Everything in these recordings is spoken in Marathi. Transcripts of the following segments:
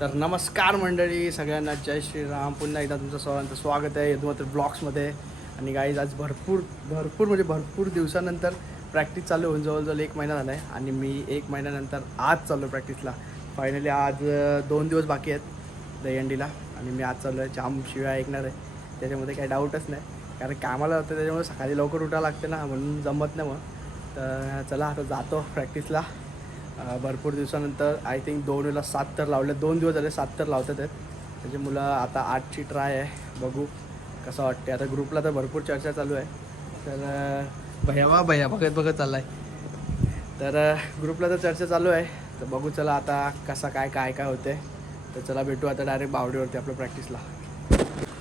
तर नमस्कार मंडळी सगळ्यांना जय श्रीराम. पुन्हा एकदा तुमचं सर्वांचं स्वागत आहे यदुमात्र ब्लॉग्समध्ये. आणि गाईज आज भरपूर भरपूर म्हणजे भरपूर दिवसानंतर प्रॅक्टिस चालू होऊन जवळजवळ एक महिना झाला आहे आणि मी एक महिन्यानंतर आज चाललो प्रॅक्टिसला फायनली आज दोन दिवस बाकी आहेत दहीहंडीला. आणि मी आज चाललो आहे जाम शिवाय ऐकणार आहे. त्याच्यामध्ये काही डाऊटच नाही. कारण कामाला जातं त्याच्यामुळे सकाळी लवकर उठावं लागते ना म्हणून जमत नाही मग तर चला आता जातो प्रॅक्टिसला भरपूर दिवसानंतर आय थिंक दोन वेळेला सात तर लावले दोन दिवस झाले सात तर लावतात आहेत. म्हणजे मुलं आता आठची ट्राय आहे बघू कसं वाटते आता ग्रुपला तर भरपूर चर्चा चालू आहे. तर अ, भैया वा बघत बघत चालला आहे तर ग्रुपला तर चर्चा चालू आहे. तर बघू चला आता कसा काय काय काय होते तर चला भेटू आता डायरेक्ट बावडीवरती आपल्या प्रॅक्टिसला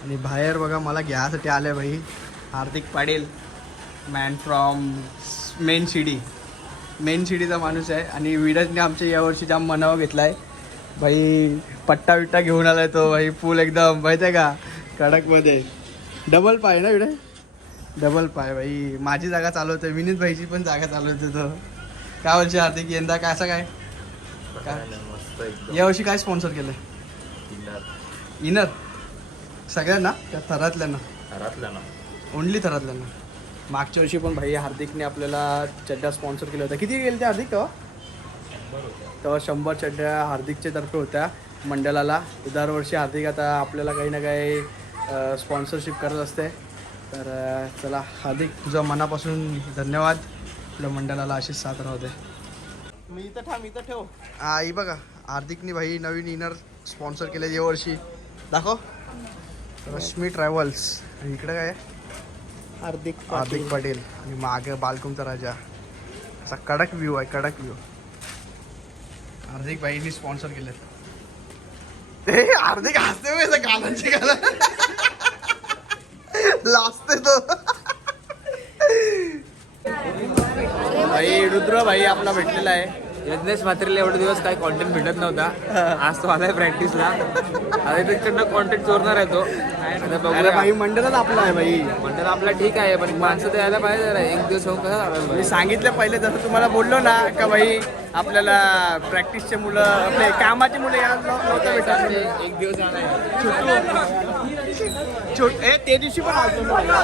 आणि बाहेर बघा मला घ्यायसाठी आले भाई Hardik Patil man from main city main शिडीचा माणूस आहे. आणि विराजने आमच्या यावर्षी जाम मनावर घेतला आहे भाई पट्टा बिट्टा घेऊन आलाय तो भाई फुल एकदम. माहिती आहे का? कडकमध्ये. डबल पाय ना विडे डबल पाय भाई. माझी जागा चालवते विनीत भाईची पण जागा चालवते तो. काय वर्षी हार्दिक? यंदा काय असं काय? यावर्षी काय? स्पॉन्सर केलं. इनर. सगळ्यांना? त्या थरातल्यांना? घरातल्या ना ओनली थरातल्यांना. मागच्या वर्षी पण भाई हार्दिकने आपल्याला चड्ड्या स्पॉन्सर केल्या होत्या. किती गेले ते हार्दिक तेव्हा? तेव्हा शंभर चड्ड्या हार्दिकच्या तर्फे होत्या मंडळाला. दरवर्षी हार्दिक आता आपल्याला काही ना काही स्पॉन्सरशिप करत असते. तर चला हार्दिक तुझं मनापासून धन्यवाद. आपल्या मंडळाला अशीच साथ राहू दे. मी इथं थांब इथं ठेव. हा ही बघा. हार्दिकनी भाई नवीन इनर स्पॉन्सर केले या वर्षी. दाखव. रश्मी ट्रॅव्हल्स इकडे काय? आहे? हार्दिक हार्दिक पाटील आणि मागे बालकुमचा राजा. असा कडक व्ह्यू आहे कडक व्ह्यू हार्दिक भाईनी स्पॉन्सर केले ते हार्दिक हसते असं गालांची गाला लाजते तो. भाई रुद्र भाई आपला भेटलेला आहे. यज्ञेश म्हात्रेला एवढे दिवस काही कॉन्टेंट भेटत नव्हता. आज तो आलाय प्रॅक्टिसला आता त्याच्याकडनं कॉन्टेंट चोरणार आहे तो. आता अरे बघूया. भाई मंडळात आपला आहे भाई. म्हणतात आपला ठीक आहे पण माणसं तर यायला पाहिजे जरा. एक दिवस होऊन कसं चालेल मी भाई? सांगितलं पहिले जसं तुम्हाला बोललो ना का भाई आपल्याला प्रॅक्टिसचे मुलं आपले कामाची मुलं यायला नव्ह- नव्हतं भेटत एक दिवस आलाय. छोट. ए ते दिवशी पण आलतो ना.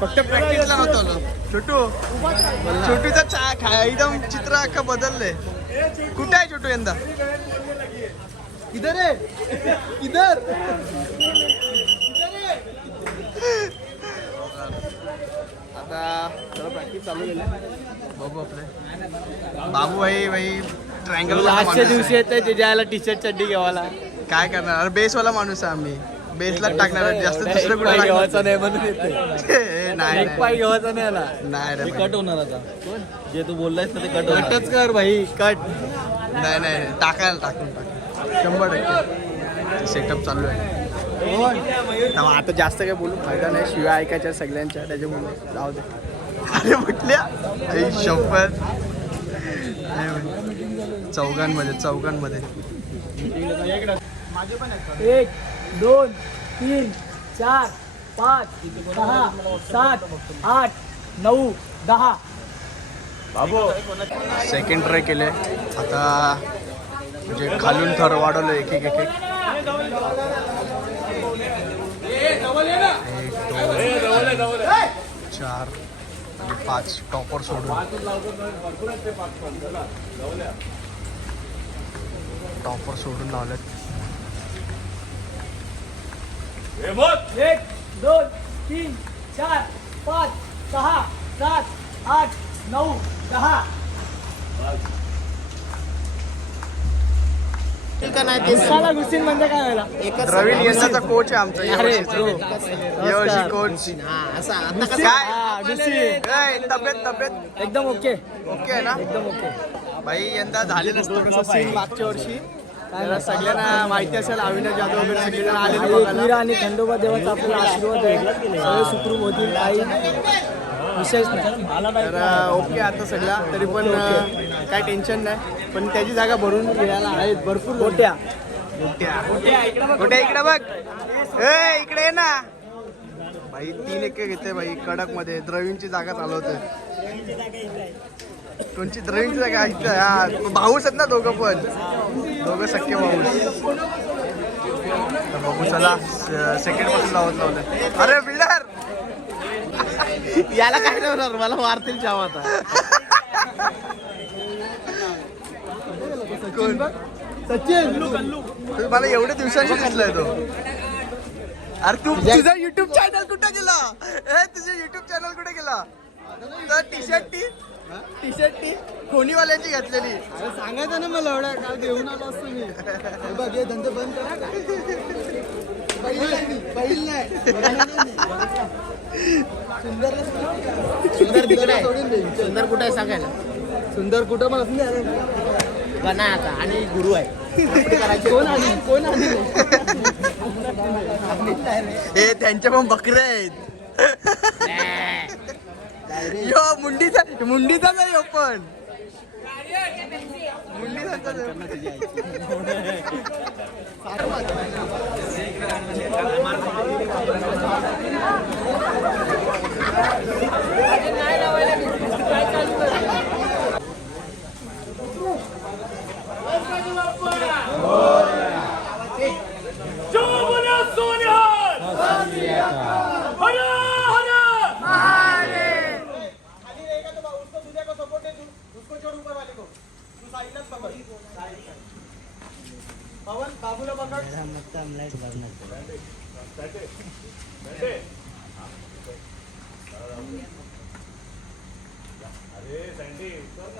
फक्त प्रॅक्टिसला आलो. छोटू छोटूचा चा एकदम चित्र अख्खा बदलले कुठे आहे छोटू यंदा? इधर आहे इधर. आता चला प्रॅक्टिस चालू केली. बघू आपले. बाबू भाई भाई ट्रायंगल लास्टच्या दिवशी येते त्याच्या आयला टी शर्ट चड्डी घेवाला काय करणार? अरे बेसवाला माणूस आहे आम्ही. बेसला टाकणार आहे. जास्त दुसरं कुठे नाही म्हणून येते नाही एक पाय घेवायचा नाही आला. नाही रे. कट होणार आता. जे तू बोललायस ना ते कट कटच कर भाई कट नाही नाही. टाकायला टाकून टाक. शंभर टक्के. सेटअप चालू आहे. आता जास्त काही बोलू फायदा नाही. शिवाय ऐकायच्या सगळ्यांच्या त्याच्यामुळे. जाऊ दे. अरे म्हटल्या? आई शपथ. नाही म्हणे. चौघांमध्ये चौघांमध्ये. एक. दोन तीन चार पाच सहा सात आठ नऊ दहा. सेकंड ट्राय केले. आता म्हणजे खालून थर वाढवलं एक एक एक एक. एक, दोन, चार आणि पाच. टॉपर सोडून. टॉपर सोडून लावलेत. एक दोन तीन चार पाच सहा सात आठ नऊ दहा. दिसायला घुसीन म्हणजे काय व्हायला? द्रविड यंदाचा कोच आहे आमचा. यावर्षी कोच काय हा. ए, तब्येत तब्येत. एकदम ओके. ओके आहे ना? एकदम ओके. भाई यंदा झालेलंच थोडंसं सीन मागच्या वर्षी. सगळ्यांना माहिती असेल अविनाश जाधव वगैरे सगळेजण आलेले आणि खंडोबा देवाचा आपल्याला आशीर्वाद आहे. सगळे सुखरूप होतील काही विशेष नाही. तर ओके आता सगळा. तरी पण काय टेन्शन नाही. पण त्याची जागा भरून घ्यायला आहेत. भरपूर मोठ्या. गोट्या गोट्या इकडे बघ. इकडे ये ना. भाई तीन एक घेते भाई कडकमध्ये द्रवीणची जागा चालवतोय. कोणची? द्रवीणची जागा इथं हा. भाऊच आहेत ना दोघं पण. दोघं सख्खे भाऊस. बघू चला सेकंडपासून लावत लावलं अरे बिल्डर! याला काय होणार मला मारतील जाव आता. कोण? तो मला एवढ्या दिवसांनी दिसलाय तो. अरे तू तुझा युट्यूब चॅनल कुठे गेला? ए तुझं युट्यूब चॅनल कुठे गेला? तर T shirt T T shirt T कोणीवाल्यांची घातलेली सांगायचं ना मला एवढा काल घेऊन आलो असतो मी. बघ हे धंदे बंद करा बैल नाही सुंदर तिकडे सुंदर कुठे आहे? सांगायला? सुंदर कुठं नाही. गणा आहे आता आणि गुरु आहे. कोण आली? कोण आली? हे त्यांच्या पण बकरे आहेत. यो मुंडीचा मुंडीचा नाही यो पण. मुंडीचा पवन बाबूला पकड. मग आमलाईट अरे सँडी उतर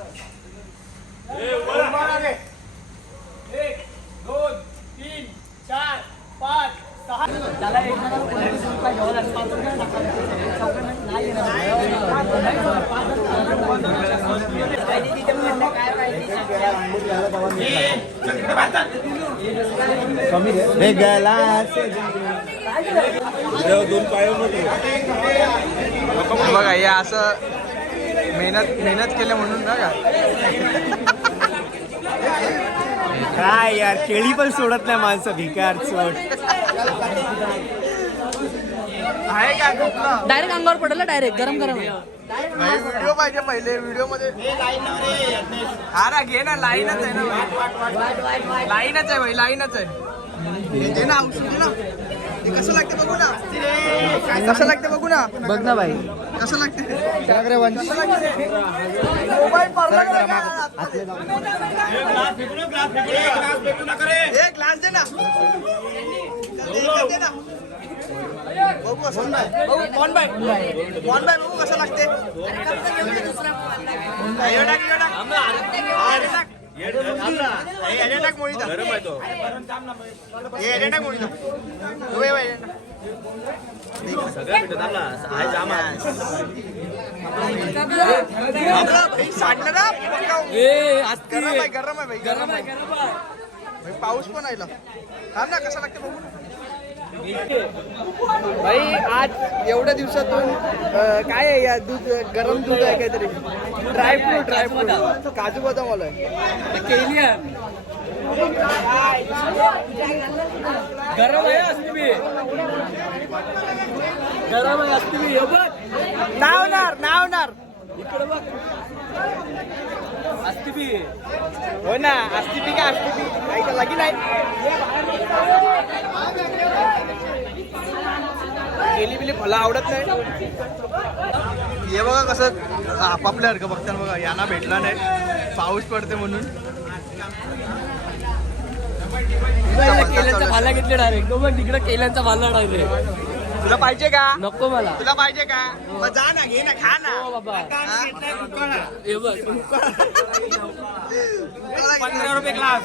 एक दोन तीन चार पाच सहा. त्याला एक नाही बघा हे असं मेहनत मेहनत केलं म्हणून बघा. काय यार केळी पण सोडत नाही माणसं भिकार सोड आहे का कुठला? डायरेक्ट अंगावर पडलं डायरेक्ट गरम गरम. आहे. व्हिडिओ पाहिजे पहिले व्हिडिओमध्ये हा ना घे ना लाईनच आहे ना लाईनच आहे भाई लाईनच आहे. दे ना औषध ना. हे कसं लागते बघू ना. कसं लागते बघू ना. बघ ना भाई. कसं लागते? मोबाईल पडला का बघा. ए ग्लास दे ना. दे- दे ना. बघू असं बघू कोण बाय कोण बाय बघू कसं लागते टाक, हे टाक. हा, ना गरम आहे गरम आहे. गरम पाऊस पण आहे थांब ना कसं लागते बघू? ना भाई आज एवढ्या दिवसातून काय आहे या दूध गरम दूध आहे काहीतरी? ड्रायफ्रूट ड्रायफ्रूट काजू बदाम आलाय. गरम आहे असते मी गरम आहे असते मी नावणार नावणार. इकडे बघ. असते हो ना असती पी का असती काही तर लगी नाही गेली बिली मला आवडत नाही. हे बघा कसं आपापल्यासारखं बघताना बघा यांना भेटला नाही. पाऊस पडते म्हणून. केल्यांचा भाला घेतले डायरेक्ट. बघ तिकडे केल्यांचा भाला डायरेक्ट. तुला पाहिजे का? नको मला. तुला पाहिजे का? मग जा ना घे ना खा ना. हो बाबा. हा? हे बघ. पंधरा रुपये ग्लास.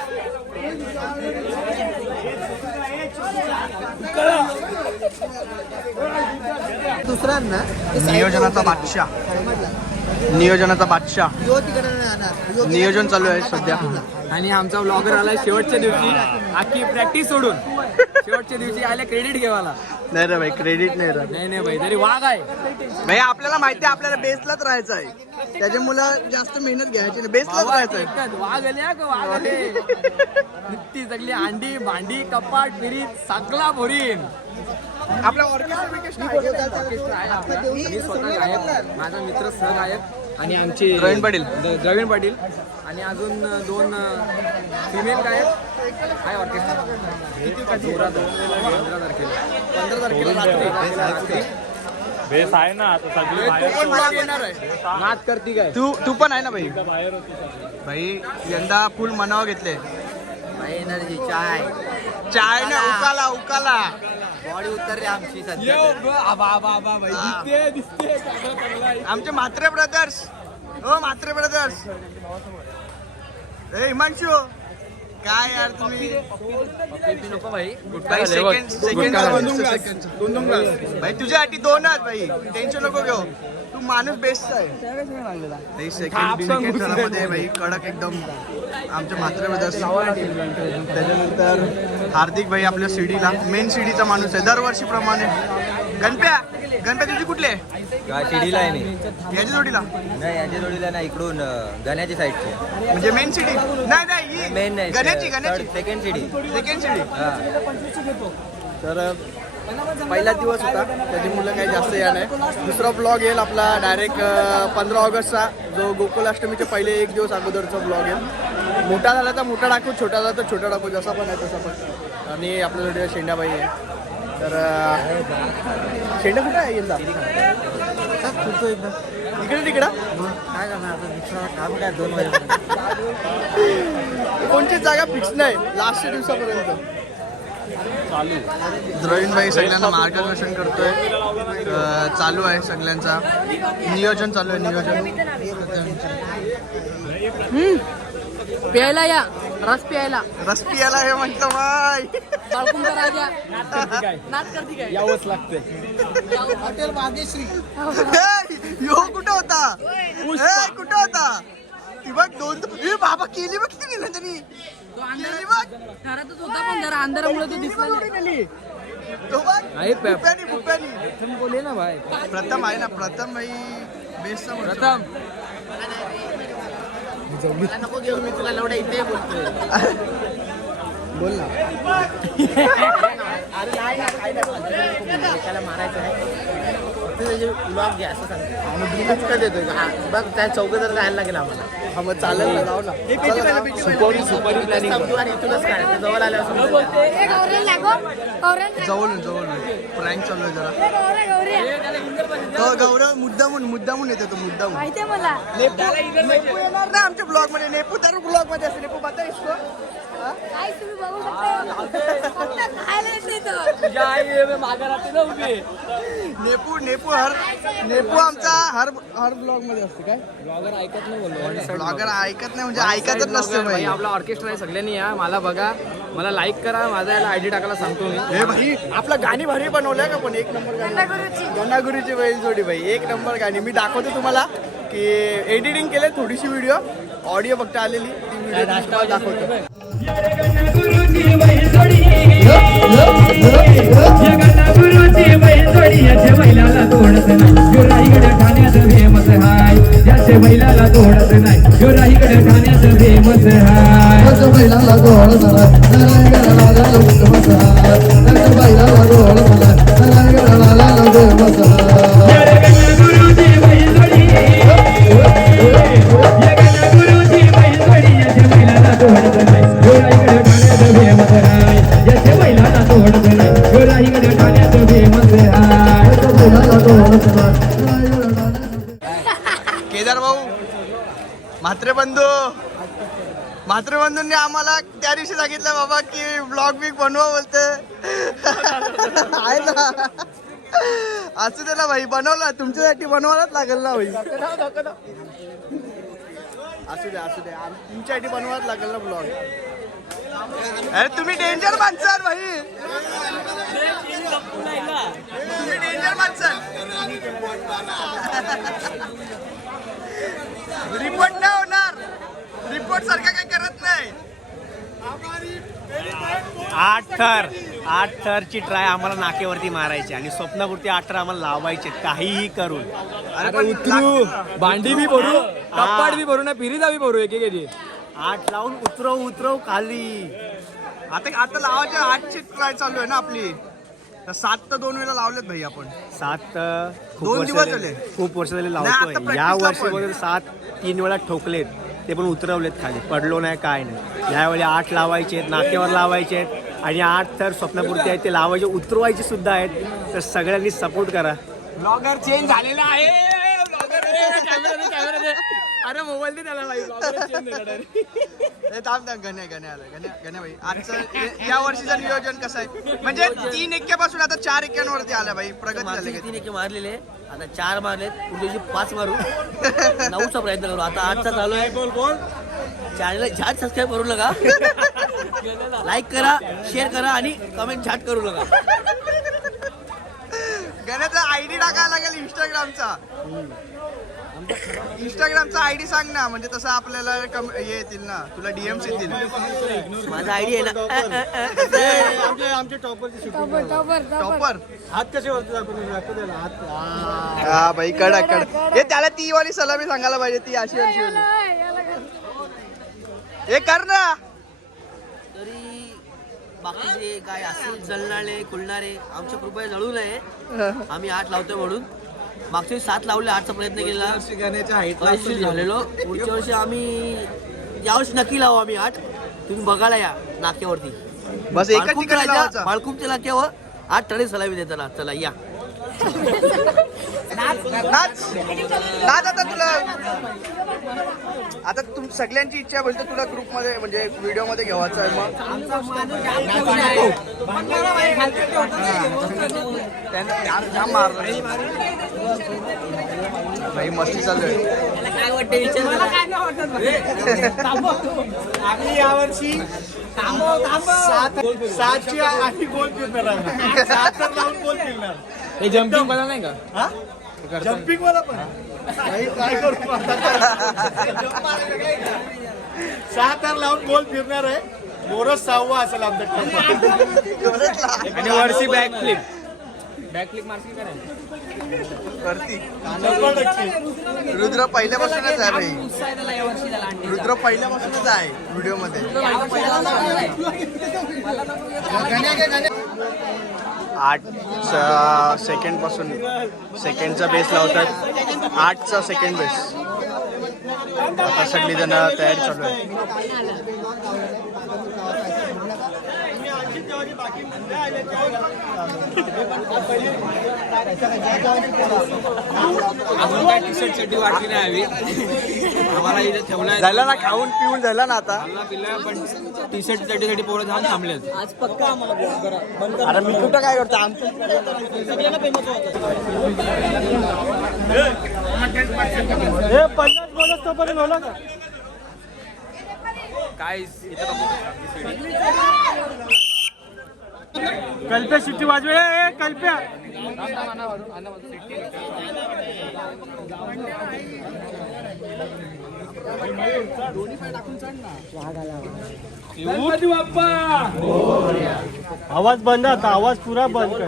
दुसऱ्यांना नियोजनाचा बादशाह. नियोजनाचा बादशाह. नियोजन चालू आहे सध्या. आणि आमचा ब्लॉगर आलाय शेवटच्या दिवशी. आखी प्रॅक्टिस सोडून. शेवटच्या दिवशी आले क्रेडिट घेवाला नाही रे भाई क्रेडिट नाही रे नाही नाही भाई तरी वाघ आहे. भाई आपल्याला माहिती आहे आपल्याला बेसलाच राहायचं आहे. त्याच्यामुळं जास्त मेहनत घ्यायची नाही बेसलाच राहायचं आहे. वाघ आले हा का वाघ आले. नित्ती सगळी अंडी भांडी कपाट फिरीत सगळा भरीन. आपल्या ऑर्केस्ट्रा ऑर्केस्ट्रा आहे आपला. मी स्वतः गायक माझा मित्र सहगायक आणि आमचे द्रविण पाटील. द्रविण पाटील. आणि अजून दोन फिमेल गायक आहे ऑर्केस्ट्रा. पंधरा तारखेला. पंधरा तारखेला रात्री. बेस आहे ना आता सगळी तू पण vlog येणार आहे? नाद करती काय? तू तू पण आहे ना भाई. भाई यंदा फुल मनाव घेतले. एनर्जी चाय. चाय ना उकाला. उकाला बॉडी उतरली आमची सध्या दिसते दिसते आमचे म्हात्रे ब्रदर्स हो म्हात्रे ब्रदर्स ए हिमांशू. काय यार तुम्ही? नको भाई. भाई सेकंड सेकंड भाई तुझ्यासाठी दोनच भाई. टेन्शन नको घेऊ. तू माणूस बेस्ट आहे. भाई सेकंडमध्ये. भाई कडक एकदम आमच्या ब्रदर्स त्याच्यानंतर हार्दिक भाई आपल्या सीडीला मेन सीडीचा माणूस आहे. दरवर्षीप्रमाणे गणप्या गणप्या तुझी कुठले शिडीला आहे मी. याची जोडीला? नाही याच्या जोडीला नाही इकडून गण्याची साईडची. म्हणजे मेन सिटी नाही नाही मेन नाही गण्याची गण्याची. सेकंड शिडी सेकंड सिटी तर पहिला दिवस होता. त्याची मुलं काही जास्त या नाही. दुसरा ब्लॉग येईल आपला डायरेक्ट पंधरा ऑगस्टचा जो गोकुलाष्टमीच्या पहिले एक दिवस अगोदरचा ब्लॉग येईल. मोठा झाला तर मोठा टाकू छोटा झाला तर छोटा टाकू जसा पण आहे तसा पण. आणि आपल्याकडे शेंडाबाई आहे. तर शेंडा कुठे आहे यंदा? इकडे तिकडं? काय करणार काम काय? दोन कोणतीच जागा फिक्स नाही. लास्टच्या दिवसापर्यंत. द्रवीणबाई सगळ्यांना मार्गदर्शन करतोय. चालू आहे सगळ्यांचा. नियोजन चालू आहे नियोजन. प्यायला या. रस प्यायला. रस पियाला हे म्हणतो बाय यावंच लागते यो कुठं होता? ए, कुठं होता? ती बघ दोन बाबा केली बघ किती त्यांनी घरातच होता पण जरा अंधारामुळे तो दिसला नाही. केली तो बघ. आहे पे- भुप्यानी भुप्यानी बोले ना भाई. प्रथम आहे ना प्रथम भाई बेस्ट प्रथम. मला नको घेऊ मी तुला लवडा इथे बोलतोय बोल ना. अरे नाही ना काय नाही त्याला मारायचं आहे फक्त त्याचे ब्लॉग घ्या असं सांगतो का देतोय हा, बघ त्या चौकं तर जायला लागेल आम्हाला. हा मग चालेल ना जाऊ ना. सुपारी सुपारी प्लॅनिंग समजू आणि इथूनच काढायचं जवळ आल्यावर समजू. जवळ जवळ प्रँक चालू आहे जरा. हो गौरव मुद्दामून मुद्दामून येतो तो मुद्दामून. माहितीये मला. नेपू. नेपू येणार ना आमच्या ब्लॉगमध्ये. नेपू तर ब्लॉगमध्ये असते नेपू इसको काय तुम्ही बघू शकता? फक्त खायला येत नाही तो. नेपू नेपू हर नेपू आमचा हर हर ब्लॉगमध्ये असते काय? ब्लॉगर ऐकत नाही बोललो. ब्लॉगर ऐकत नाही म्हणजे ऐकतच नसतं भाई. आपला ऑर्केस्ट्रा आहे सगळ्यांनी या. मला बघा. मला लाईक करा. माझा याला आयडी टाकायला सांगतो मी. हे भाई आपला गाणी भारी बनवल्या का पण? एक नंबर गाणी. गुरुची. गंगागुरीची बैल जोडी भाई. एक नंबर गाणी. मी दाखवतो तुम्हाला की एडिटिंग केले थोडीशी व्हिडिओ ऑडिओ फक्त आलेली. ती व्हिडिओ तुम्हाला दाखवतो गुरुची बैलजोडी याचे बैलाला तोडत नाही यो राईकडे फेमस हाय बैलाला तोडत नाही यो राईकडे फेमस हाय म्हात्रे बंधू. म्हात्रे बंधूंनी आम्हाला त्या दिवशी सांगितलं बाबा की ब्लॉग बिग बनवा बोलते. आहे ना? असू दे ना भाई बनवला. तुमच्यासाठी बनवायलाच लागेल ना भाई. असू दे असू दे. आम- तुमच्यासाठी बनवायलाच लागेल ना ब्लॉग अरे तुम्ही डेंजर माणसं भाई. तुम्ही डेंजर माणसं. रिपोर्ट नाही होणार. रिपोर्ट सारखं काही करत नाही. आठ थर आठ थरची ट्राय आम्हाला नाकेवरती मारायची आणि स्वप्नापुरती आठ थर आम्हाला लावायचे काहीही करून. अरे उतरू. भांडी बी भरू कप्पाड बी भरू ना फिरी बी भरू एक एक आठ लावून उतरव उतरव खाली. आता आता लावायचे आठशे ट्राय चालू आहे ना आपली. तर सात तर दोन वेळा लावलेत भाई आपण. सात अ, खूप दोन वर्ष दिवस झाले- झाले. खूप वर्ष झाले नाही, आता लावतोय या practice ला वर्षी पण. वगैरे सात तीन वेळा ठोकलेत. ते पण उतरवलेत खाली. पडलो नाही काय नाही. यावेळी आठ लावायचे आहेत नाक्यावर लावायचे आहेत. आणि आठ तर स्वप्नापूर्ती आहेत ते लावायचे उतरवायचे सुद्धा आहेत. तर सगळ्यांनी सपोर्ट करा. ब्लॉगर चेंज झालेला आहे. अरे मोबाईल दे त्याला ए, थांब थांब. गण्या गण्या आला गण्या गण्या भाई. आजचं या- या वर्षीचं नियोजन कसं आहे? म्हणजे तीन एक्क्यापासून आता चार एक्क्यांवरती आल्या भाई. प्रगती झाली मागचे? तीन एके मारलेले. आता चार मारलेत. पुढच्या दिवशी पाच मारू. नऊचा प्रयत्न करू. आता आजचा चालू आहे. बोल बोल. चॅनलला झाट सबस्क्राईब करू नका. लाईक करा शेअर करा आणि कमेंट झाट करू नका. गण्याचा आयडी टाकायला लागेल इंस्टाग्रामचा इंस्टाग्रामचा आयडी सांग ना म्हणजे तसं आपल्याला कम- हे येतील ना तुला डीएम्स येतील. माझा आयडी आहे ना. अ. टॉपर टॉपर टॉपर हा भाई कडक कडक हे त्याला ती वाली सलामी सांगायला पाहिजे ती अशी अशी वाली. हे कर ना. तरी बाकीचे काय असतील जळणारे खुलणारे आमच्या कृपया जळू नये. आम्ही आठ लावतोय म्हणून. मागच्या वेळी सात लावले आठचा प्रयत्न केला. अयशस्वी झालेलो. पुढच्या वर्षी आम्ही यावर्षी नक्की लावू आम्ही आठ. तुम्ही बघायला या नाक्यावरती. बस एका ठिकाणी लावायचा. माळकुमच्या नाक्यावर आठ टळे सलामी देताना. चला या. नाच. नाच आता तुला. आता तुम सगळ्यांची इच्छा बोलतो तुला ग्रुपमध्ये म्हणजे व्हिडिओमध्ये घेवायचं आहे मग. त्यांना मारलं मस्ती चालू आम्ही यावर्षी सातशे आणि गोल फिरणार सात तर लावून गोल फिरणार. हे जम्पिंग मला नाही का? जम्पिंग वाला पण. काही काय करू सहा तर लावून गोल फिरणार आहे. मोरच सहावा असेल आमचं आणि वरची बॅक फ्लिप बॅक फ्लिप मारशील का नाही? करती. रुद्र पहिल्यापासूनच आहे भाई रुद्र पहिल्यापासूनच आहे व्हिडिओमध्ये सेकंडपासून सेकंडचा बेस लावतात. आठचा सेकंड बेस आता सगळी जण तयारी चालू आहे. अजून काय टी शर्ट चड्डी वाटली नाही हवी आम्हाला इथे ठेवलाय झाला ना खाऊन पिऊन झाला ना आता. खाल्ला पिल्ला पण टी शर्ट चड्डीसाठी पोरं जाऊन थांबलेत आज पक्का आम्हाला अरे मी कुठं काय करतो? आमचं सगळ्यांना फेमस काय इथं कल्प्या शिट्टी वाजवे. कल्प्या. आवाज बंद आता आवाज पुरा बंद कर.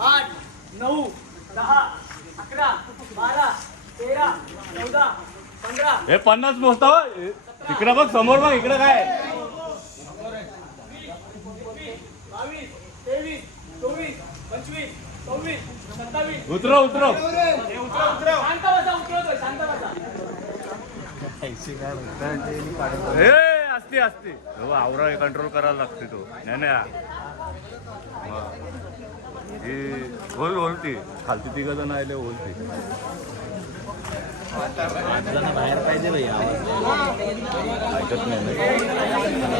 आठ नऊ दहा अकरा बारा तेरा चौदा पंधरा. हे पन्नास मोजता. इकडं बघ समोर बघ इकडं काय बावीस तेवीस चोवीस पंचवीस सव्वीस सत्तावीस. उतरव उतरव. हे उतरव उतरव. शांत बसा उतरवतोय शांत बसा. ए असते असते आवरा कंट्रोल करायला लागते तो. नाही नाही. ही होल होलती खालती तिघ जण आले होलती बाहेर पाहिजे ऐकत नाही.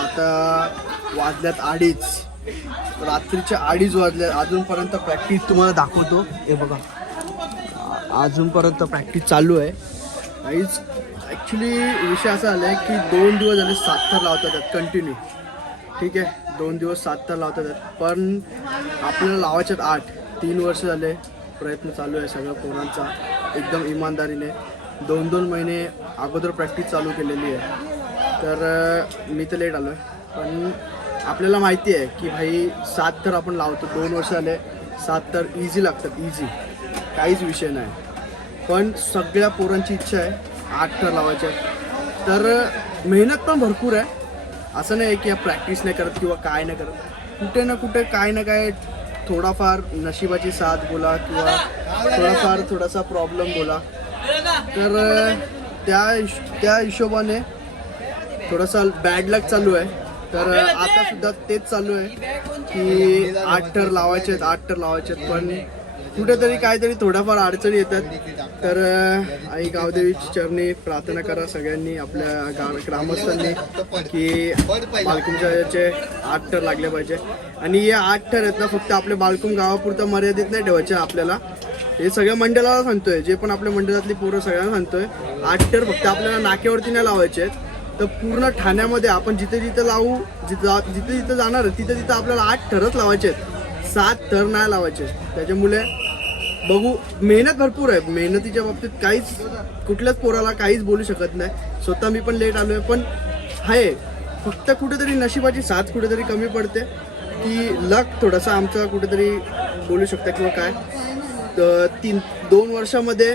आता वाजल्यात अडीच. रात्रीच्या अडीच वाजल्या अजूनपर्यंत प्रॅक्टिस तुम्हाला दाखवतो. हे बघा. अजूनपर्यंत प्रॅक्टिस चालू आहे. काहीच ॲक्च्युली विषय असा आला आहे की दोन दिवस झाले सात तर लावतात कंटिन्यू ठीक आहे? दोन दिवस सात तर लावतात पण आपल्याला लावायच्यात आठ. तीन वर्ष झाले प्रयत्न चालू आहे सगळ्या पोरांचा. एकदम इमानदारीने. दोन दोन महिने अगोदर प्रॅक्टिस चालू केलेली आहे. तर मी तर लेट आलो आहे पण आपल्याला माहिती आहे की भाई सात तर आपण लावतो दोन वर्ष आले सात तर इझी लागतात इझी काहीच विषय नाही. पण सगळ्या पोरांची इच्छा आहे आठ तर लावायच्या. तर मेहनत पण भरपूर आहे. असं नाही की प्रॅक्टिस नाही करत किंवा काय नाही करत. कुठे ना कुठे काय ना काय थोडाफार नशिबाची साथ बोला किंवा थोडाफार थोडासा प्रॉब्लेम बोला. तर त्या हिश- त्या हिशोबाने थोडासा बॅड लक चालू आहे. तर आता सुद्धा तेच चालू आहे की आठ तर लावायचे आहेत आठ तर लावायचे आहेत पण कुठेतरी काहीतरी थोड्याफार अडचणी येतात. तर आई गावदेवी चरणी प्रार्थना करा सगळ्यांनी आपल्या गा ग्रामस्थांनी की बालकुमच्या याचे आठ तर लागले पाहिजे. आणि या आठ तर आहेत ना फक्त आपल्या बालकुम गावापुरतं मर्यादित नाही ठेवायचे आपल्याला. हे सगळ्या मंडळाला सांगतोय जे पण आपल्या मंडळातली पोरं सगळ्यांना सांगतोय आठ तर फक्त आपल्याला नाक्यावरती नाही लावायचे आहेत. तर पूर्ण ठाण्यामध्ये आपण जिथे जिथे लावू जिथं जिथे जिथं जाणार तिथं तिथे तिथं आपल्याला आठ ठरच लावायचे आहेत. सात थर नाही लावायचे त्याच्यामुळे बघू मेहनत भरपूर आहे. मेहनतीच्या बाबतीत काहीच कुठल्याच पोराला काहीच बोलू शकत नाही. स्वतः मी पण लेट आलो आहे पण आहे फक्त कुठेतरी नशिबाची साथ कुठेतरी कमी पडते की लक थोडासा आमचा कुठेतरी बोलू शकता किंवा काय. तर तीन दोन वर्षामध्ये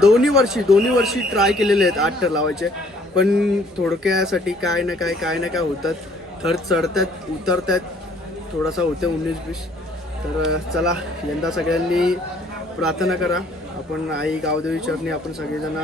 दोन्ही वर्षी दोन्ही वर्षी ट्राय केलेले आहेत आठ ठर लावायचे. पण थोडक्यासाठी काय ना काय काय ना काय होतात. थर चढतात उतरतात. थोडासा होते उन्नीस बीस तर चला यंदा सगळ्यांनी प्रार्थना करा. आपण आई गावदेवी चरणी आपण सगळेजण